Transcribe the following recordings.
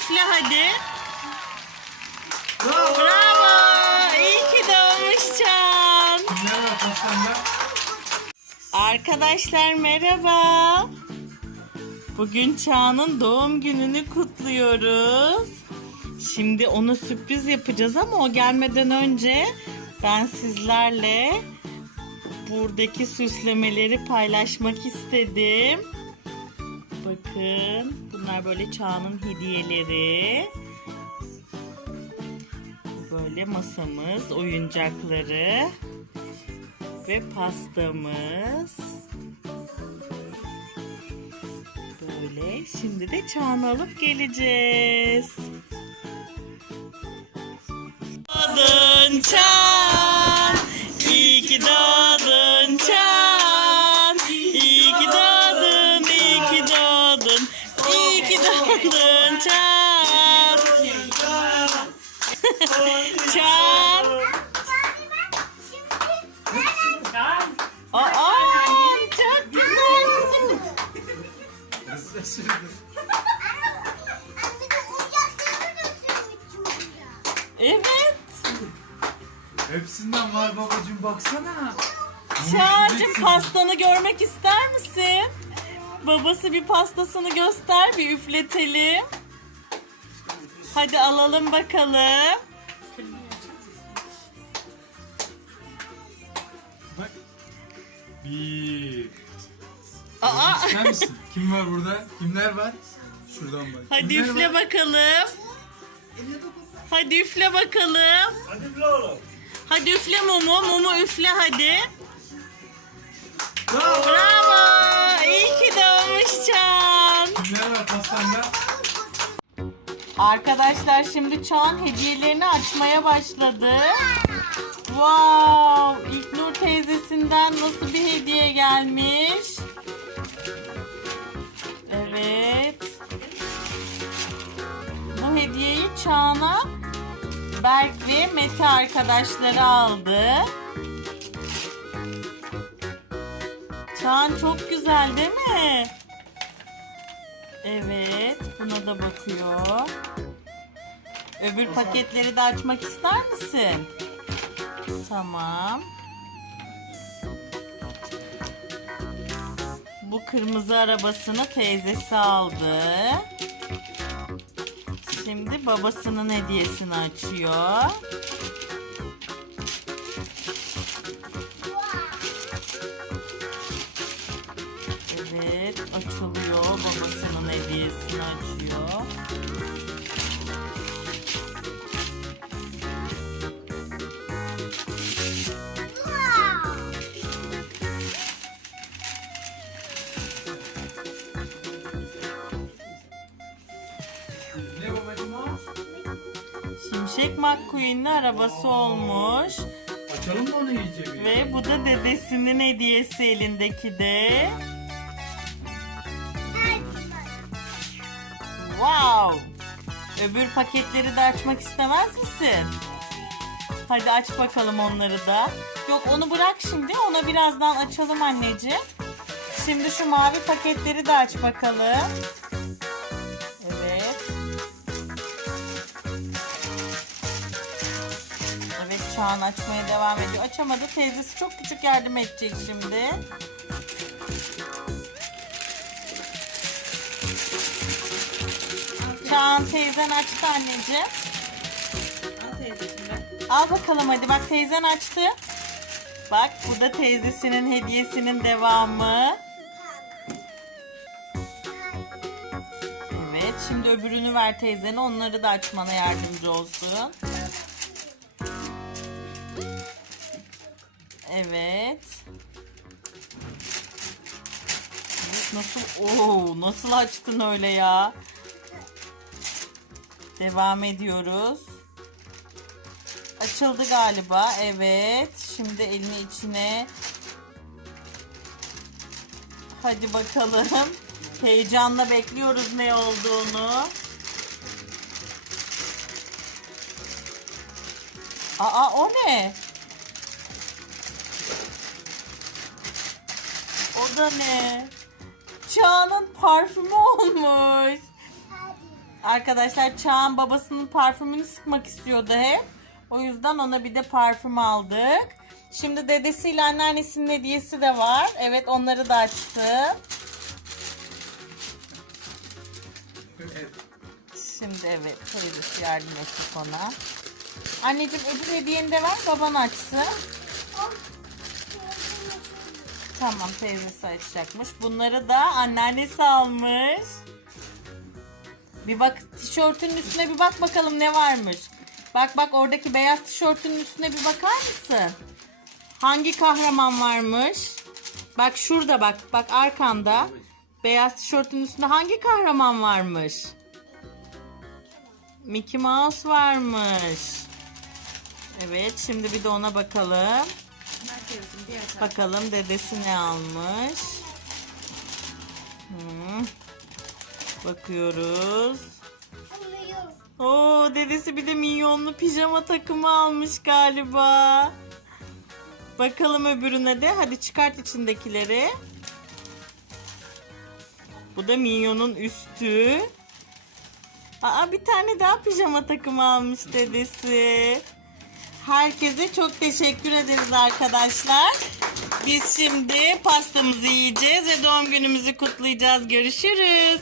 üfle hadi. Bravo. Bravo. İyi ki doğmuş Can. Var pastanda? Arkadaşlar merhaba. Bugün Çağ'ın doğum gününü kutluyoruz. Şimdi ona sürpriz yapacağız ama o gelmeden önce ben sizlerle buradaki süslemeleri paylaşmak istedim. Bakın bunlar böyle Çağ'ın hediyeleri. Böyle masamız, oyuncakları ve pastamız. Böyle. Şimdi de çağını alıp geleceğiz. Doğdun çağın. Çağın. Aa, çok güzel. Evet. Hepsinden var babacığım baksana. Çağcığım pastanı görmek ister misin? Babası bir pastasını göster bir üfletelim. Hadi alalım bakalım. Bir. Aa, İster misin? Kim var burada? Kimler var? Şuradan bak. hadi Kimler üfle var? bakalım. Hadi üfle bakalım. Hadi üfle oğlum. Hadi üfle mumu. Mumu üfle hadi. Bravo. Bravo. İyi ki doğmuş Can. Kimler var pastanda? Arkadaşlar şimdi Çağan hediyelerini açmaya başladı. Wow! İlknur teyzesinden nasıl bir hediye gelmiş? Evet. Bu hediyeyi Çağan'a Berk ve Mete arkadaşları aldı. Çağan çok güzel değil mi? Evet, buna da bakıyor. Öbür paketleri de açmak ister misin? Tamam. Bu kırmızı arabasını teyzesi aldı. Şimdi babasının hediyesini açıyor. Evet, açılıyor. Babasının hediyesini açıyor. Şimşek McQueen'in arabası olmuş. Açalım mı onu iyice bir? Ve bu da dedesinin hediyesi elindeki de. Wow! Öbür paketleri de açmak istemez misin? Hadi aç bakalım onları da. Yok onu bırak şimdi. Ona birazdan açalım anneciğim. Şimdi şu mavi paketleri de aç bakalım. Evet Çağan açmaya devam ediyor. Açamadı. Teyzesi çok küçük yardım edecek şimdi. Çağan teyzen açtı anneciğim. Al bakalım hadi bak teyzen açtı. Bak bu da teyzesinin hediyesinin devamı. Evet şimdi öbürünü ver teyzene onları da açmana yardımcı olsun. Evet. Evet, Nasıl oo nasıl açtın öyle ya? Devam ediyoruz. Açıldı galiba. Evet. Şimdi elini içine. Hadi bakalım. Heyecanla bekliyoruz ne olduğunu. Aa o ne? O da ne? Çağan'ın parfümü olmuş. Arkadaşlar Çağan babasının parfümünü sıkmak istiyordu hep. O yüzden ona bir de parfüm aldık. Şimdi dedesiyle anneannesinin hediyesi de var. Evet onları da açtı. Şimdi evet teyzesi yardım ettik ona. Anneciğim öbür hediyeni de ver baban açsın. Tamam teyzesi açacakmış. Bunları da anneannesi almış. Bir bak tişörtünün üstüne bir bak bakalım ne varmış. Bak bak oradaki beyaz tişörtünün üstüne bir bakar mısın? Hangi kahraman varmış? Bak şurada bak. Bak arkanda. Beyaz tişörtün üstünde hangi kahraman varmış? Mickey Mouse varmış. Evet şimdi bir de ona bakalım. Bakalım dedesi ne almış. Hmm. Bakıyoruz. Oo dedesi bir de minyonlu pijama takımı almış galiba. Bakalım öbürüne de. Hadi çıkart içindekileri. Bu da minyonun üstü. Aa bir tane daha pijama takımı almış dedesi. Herkese çok teşekkür ederiz arkadaşlar. Biz şimdi pastamızı yiyeceğiz ve doğum günümüzü kutlayacağız. Görüşürüz.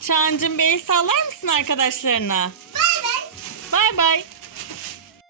Çağancığım bir el sallar mısın arkadaşlarına? Bay bay. Bay bay.